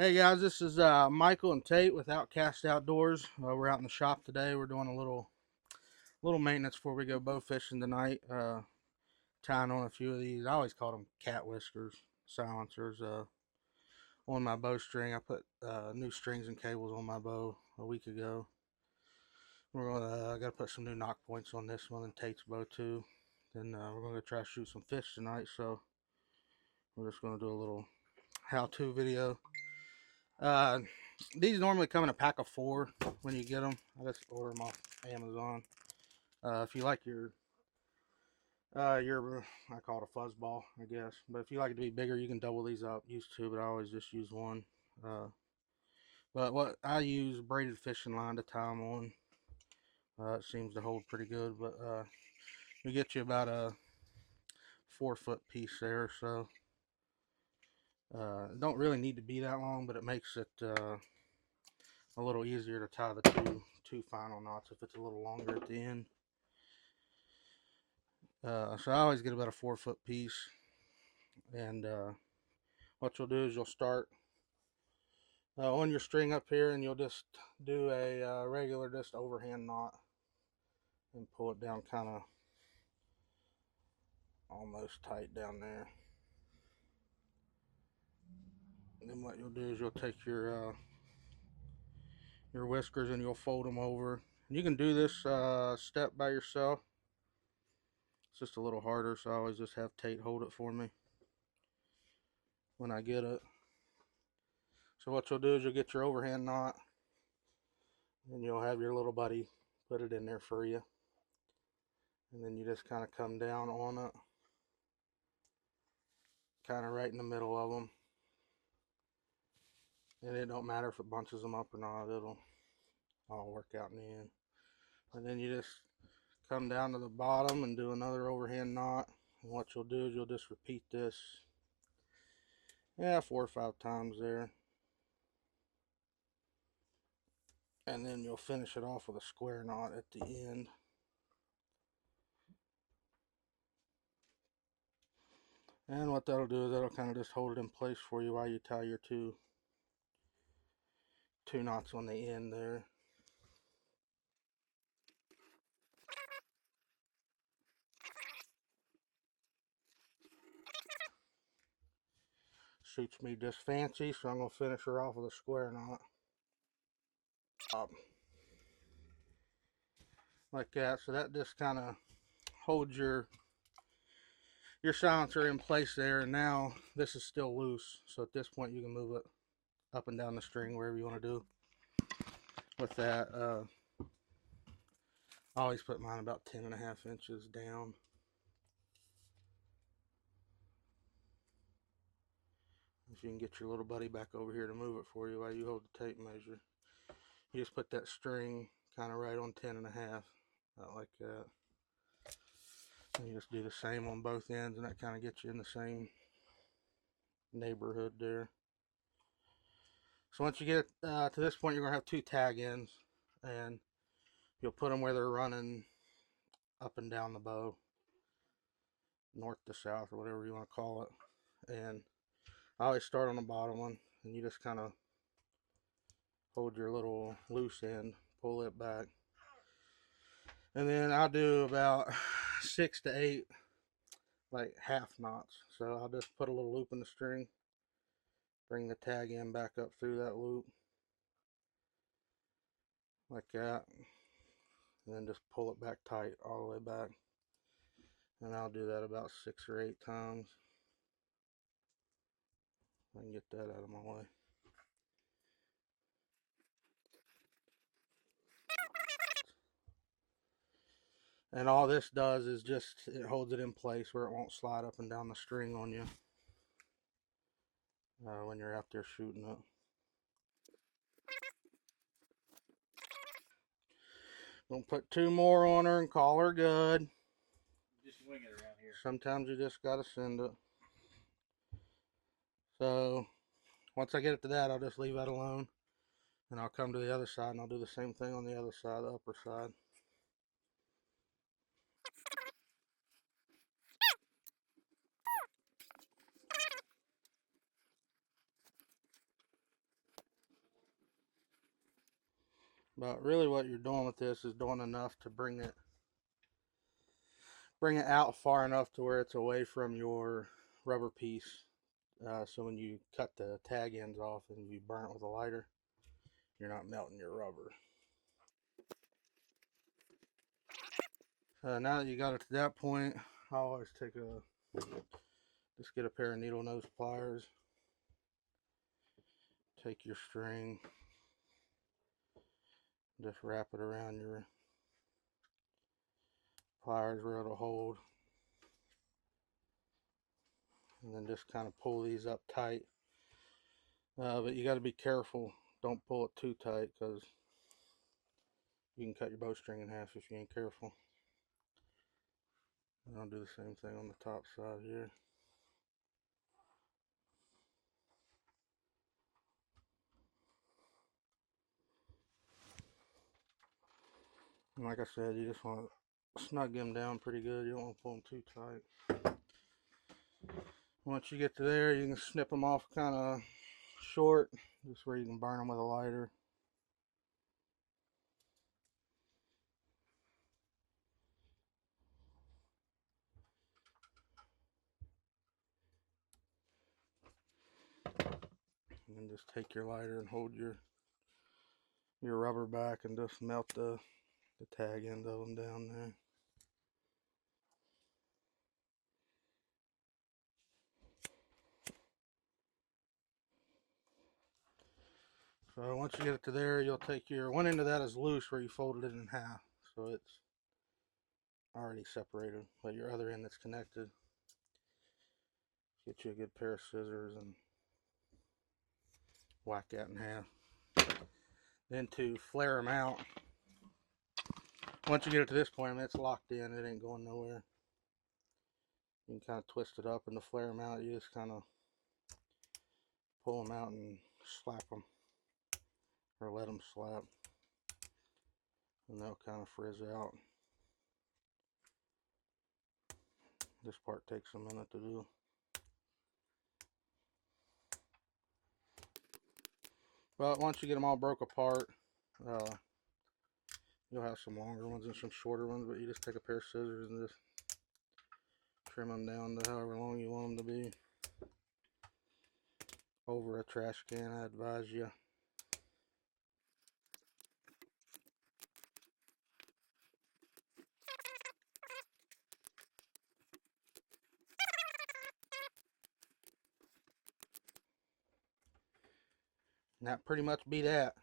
Hey guys, this is Michael and Tate with Outcast Outdoors. We're out in the shop today. We're doing a little maintenance before we go bow fishing tonight. Tying on a few of these. I always call them cat whiskers silencers. On my bowstring, I put new strings and cables on my bow a week ago. We're gonna got to put some new knock points on this one and Tate's bow too. Then we're gonna try to shoot some fish tonight. So we're just gonna do a little how-to video. Uh, these normally come in a pack of 4 when you get them. I just order them off Amazon. If you like your I call it a fuzz ball, I guess. But if you like it to be bigger, you can double these up. Used to, but I always just use one. But what I use braided fishing line to tie them on. It seems to hold pretty good. But you get you about a 4-foot piece there. So it don't really need to be that long, but it makes it a little easier to tie the two final knots if it's a little longer at the end. So I always get about a 4-foot piece, and what you'll do is you'll start on your string up here, and you'll just do a regular just overhand knot and pull it down kind of almost tight down there. And then what you'll do is you'll take your whiskers and you'll fold them over. And you can do this step by yourself. It's just a little harder, so I always just have Tate hold it for me when I get it. So what you'll do is you'll get your overhand knot, and you'll have your little buddy put it in there for you. And then you just kind of come down on it, kind of right in the middle of them. And it don't matter if it bunches them up or not, it'll all work out in the end. And then you just come down to the bottom and do another overhand knot. And what you'll do is you'll just repeat this, 4 or 5 times there. And then you'll finish it off with a square knot at the end. And what that'll do is that'll kind of just hold it in place for you while you tie your two knots on the end there. Suits me just fancy, so I'm going to finish her off with a square knot. Like that, so that just kind of holds your silencer in place there, and now this is still loose, so at this point you can move it up and down the string wherever you want to do with that. I always put mine about 10.5 inches down. If you can get your little buddy back over here to move it for you while you hold the tape measure. You just put that string kind of right on 10.5, not like that. And you just do the same on both ends, and that kind of gets you in the same neighborhood there. So once you get to this point, you're going to have 2 tag ends, and you'll put them where they're running up and down the bow, north to south, or whatever you want to call it. And I always start on the bottom one, and you just kind of hold your little loose end, pull it back. And then I'll do about 6 to 8 like half knots. So I'll just put a little loop in the string, bring the tag end back up through that loop like that, and then just pull it back tight all the way back. And I'll do that about 6 or 8 times. I can get that out of my way. And all this does is just, it holds it in place where it won't slide up and down the string on you when you're out there shooting it. Don't put 2 more on her and call her good. Just wing it around here. Sometimes you just gotta send it. So once I get it to that, I'll just leave that alone, and I'll come to the other side and I'll do the same thing on the other side, the upper side. But really what you're doing with this is doing enough to bring it out far enough to where it's away from your rubber piece. So when you cut the tag ends off and you burn it with a lighter, you're not melting your rubber. Now that you got it to that point, I always just get a pair of needle nose pliers, take your string, just wrap it around your pliers where it'll hold, and then just kind of pull these up tight. But you got to be careful. Don't pull it too tight because you can cut your bowstring in half if you ain't careful. And I'll do the same thing on the top side here. And like I said, you just want to snug them down pretty good. You don't want to pull them too tight. Once you get to there, you can snip them off kind of short, just where you can burn them with a lighter. And then just take your lighter and hold your rubber back and just melt the tag end of them down there. So once you get it to there, you'll take one end of that is loose where you folded it in half, so it's already separated. But your other end that's connected, get you a good pair of scissors and whack that in half. Then to flare them out, once you get it to this point, I mean, it's locked in, it ain't going nowhere. You can kind of twist it up, and to flare them out, you just kind of pull them out and slap them, or let them slap, and they'll kind of frizz out. This part takes a minute to do. But once you get them all broke apart, you'll have some longer ones and some shorter ones, but you just take a pair of scissors and just trim them down to however long you want them to be. Over a trash can, I advise you. And that pretty much be that.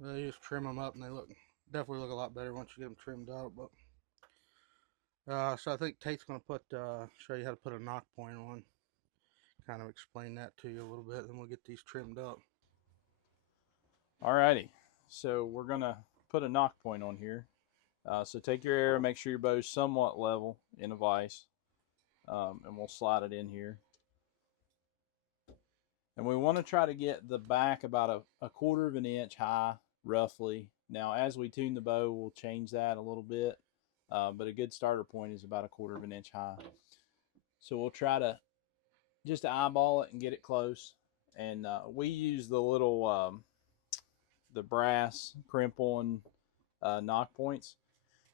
You just trim them up and they definitely look a lot better once you get them trimmed out. But so I think Tate's going to show you how to put a nock point on. Kind of explain that to you a little bit, then we'll get these trimmed up. Alrighty, so we're gonna put a nock point on here. So take your arrow, make sure your bow's somewhat level in a vise, and we'll slide it in here. And we want to try to get the back about a quarter of an inch high, roughly. Now, as we tune the bow, we'll change that a little bit, but a good starter point is about a quarter of an inch high. So we'll try to just eyeball it and get it close. And we use the little the brass crimple and nock points.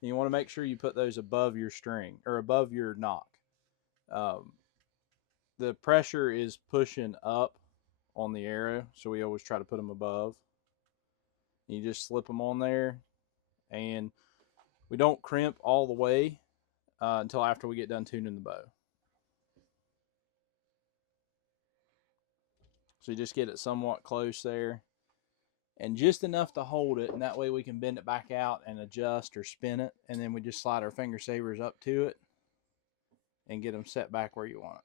And you want to make sure you put those above your string or above your nock. The pressure is pushing up on the arrow, so we always try to put them above. You just slip them on there, and we don't crimp all the way until after we get done tuning the bow. So you just get it somewhat close there, and just enough to hold it, and that way we can bend it back out and adjust or spin it, and then we just slide our finger sabers up to it and get them set back where you want it.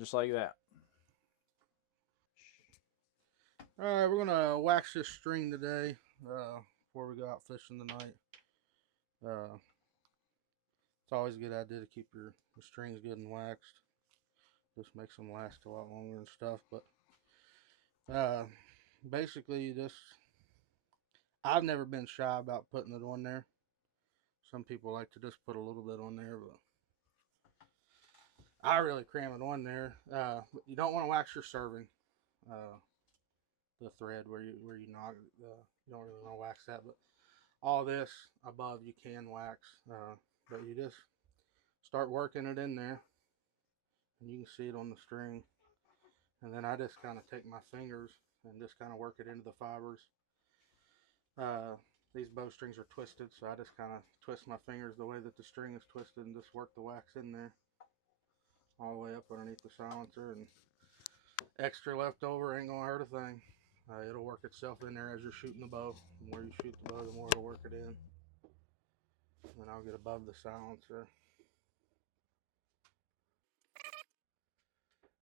Just like that. Alright, we're going to wax this string today before we go out fishing tonight. It's always a good idea to keep your strings good and waxed. This makes them last a lot longer and stuff. But basically, I've never been shy about putting it on there. Some people like to just put a little bit on there, but I really cram it on there. But you don't want to wax your serving, uh, the thread where you knock. You don't really want to wax that, but all this above you can wax. But you just start working it in there, and you can see it on the string. And then I just kind of take my fingers and just kind of work it into the fibers. Uh, these bowstrings are twisted, so I just kind of twist my fingers the way that the string is twisted and just work the wax in there all the way up underneath the silencer. And extra left over ain't gonna hurt a thing. It'll work itself in there as you're shooting the bow. The more you shoot the bow, the more it'll work it in. And then I'll get above the silencer.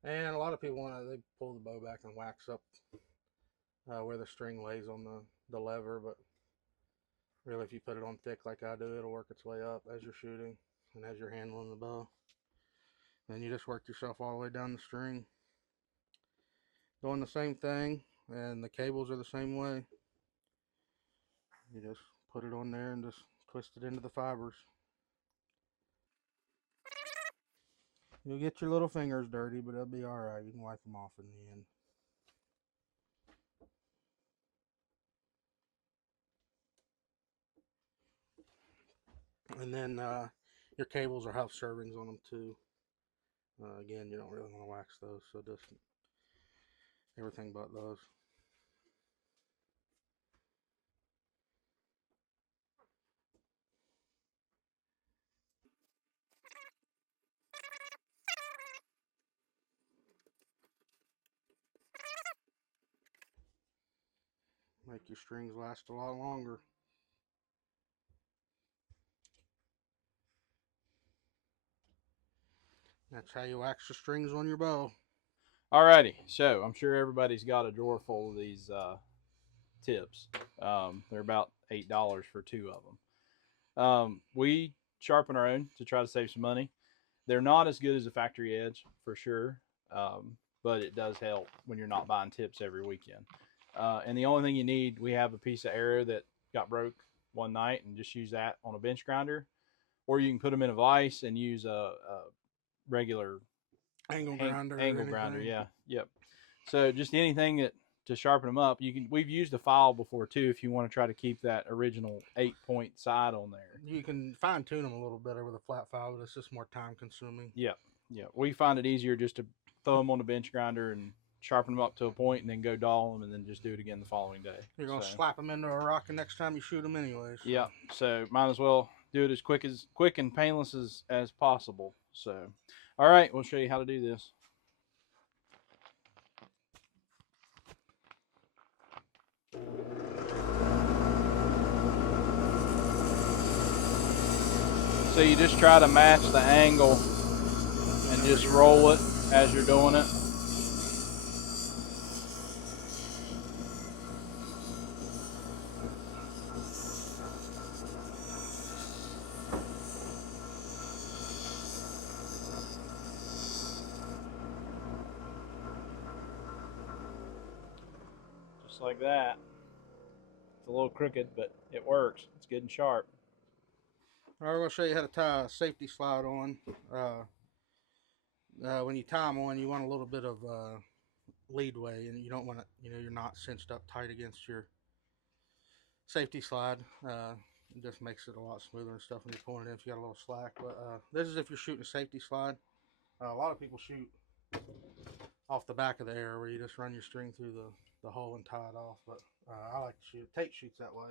And a lot of people they pull the bow back and wax up where the string lays on the lever, but really, if you put it on thick like I do, it'll work its way up as you're shooting and as you're handling the bow. Then you just work yourself all the way down the string, doing the same thing, and the cables are the same way. You just put it on there and just twist it into the fibers. You'll get your little fingers dirty, but it'll be alright. You can wipe them off in the end. And then your cables will have servings on them too. Again, you don't really want to wax those, so just everything but those. Make your strings last a lot longer. That's how you wax the strings on your bow. Alrighty, so I'm sure everybody's got a drawer full of these tips. They're about $8 for two of them. We sharpen our own to try to save some money. They're not as good as a factory edge for sure, but it does help when you're not buying tips every weekend. And the only thing you need, we have a piece of arrow that got broke one night, and just use that on a bench grinder, or you can put them in a vise and use a regular Angle grinder. Angle grinder. Yeah, yep. So just anything that to sharpen them up. You can. We've used a file before too, if you want to try to keep that original 8-point side on there. You can fine tune them a little better with a flat file, but it's just more time consuming. Yeah, yeah. We find it easier just to throw them on the bench grinder and sharpen them up to a point, and then go doll them, and then just do it again the following day. You're gonna slap them into a rock the next time you shoot them, anyways. So. Yeah. So might as well do it as quick and painless as possible. So, all right, we'll show you how to do this. So you just try to match the angle and just roll it as you're doing it. Just like that. It's a little crooked, but it works. It's good and sharp. All right, we're gonna show you how to tie a safety slide on. When you tie them on, you want a little bit of leadway, and you don't want to, you're not cinched up tight against your safety slide. It just makes it a lot smoother and stuff when you're pulling it in if you got a little slack. But this is if you're shooting a safety slide. A lot of people shoot off the back of the arrow where you just run your string through the hole and tie it off. But I like to shoot. Tate shoots that way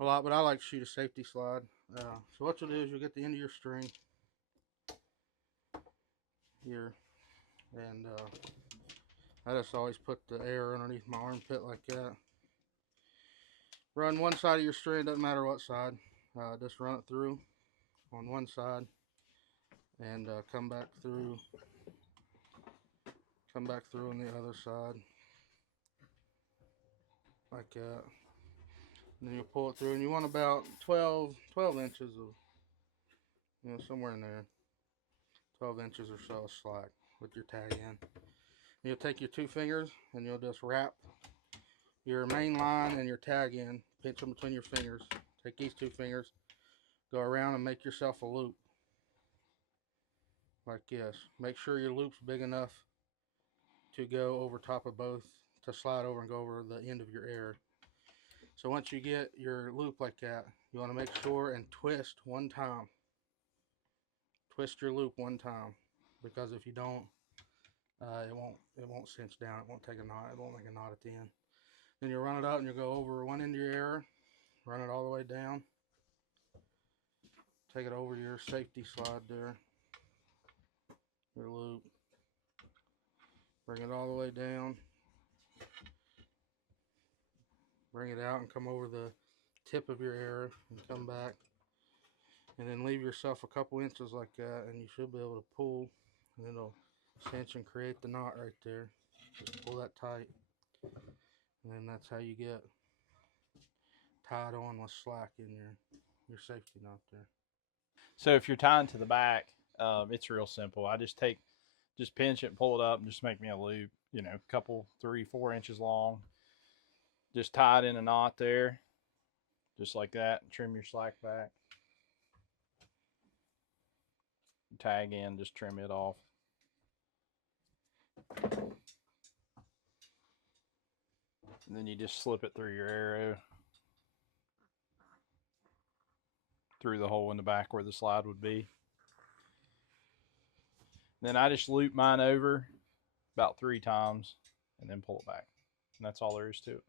a lot, but I like to shoot a safety slide. So what you'll do is you'll get the end of your string here, and I just always put the arrow underneath my armpit like that. Run one side of your string, doesn't matter what side. Just run it through on one side, and come back through on the other side like that. And then you pull it through, and you want about 12 inches of, somewhere in there, 12 inches or so of slack with your tag in. And you'll take your two fingers and you'll just wrap your main line and your tag in, pinch them between your fingers. Take these two fingers, go around and make yourself a loop. like this. Make sure your loop's big enough to go over top of both, to slide over and go over the end of your error. So once you get your loop like that, you want to make sure and twist one time. Twist your loop one time, because if you don't, it won't cinch down. It won't take a knot. It won't make a knot at the end. Then you run it out and you go over one end of your error, run it all the way down, take it over your safety slide there, your loop, bring it all the way down, bring it out and come over the tip of your error and come back, and then leave yourself a couple inches like that, and you should be able to pull, and it'll cinch and create the knot right there. Just pull that tight, and then that's how you get tied on with slack in your safety knot there. So if you're tying to the back, it's real simple. I just pinch it and pull it up and just make me a loop, you know, a couple, 3-4 inches long. Just tie it in a knot there, just like that, and trim your slack back. Tag in, just trim it off. And then you just slip it through your arrow, through the hole in the back where the slide would be. Then I just loop mine over about 3 times and then pull it back. And that's all there is to it.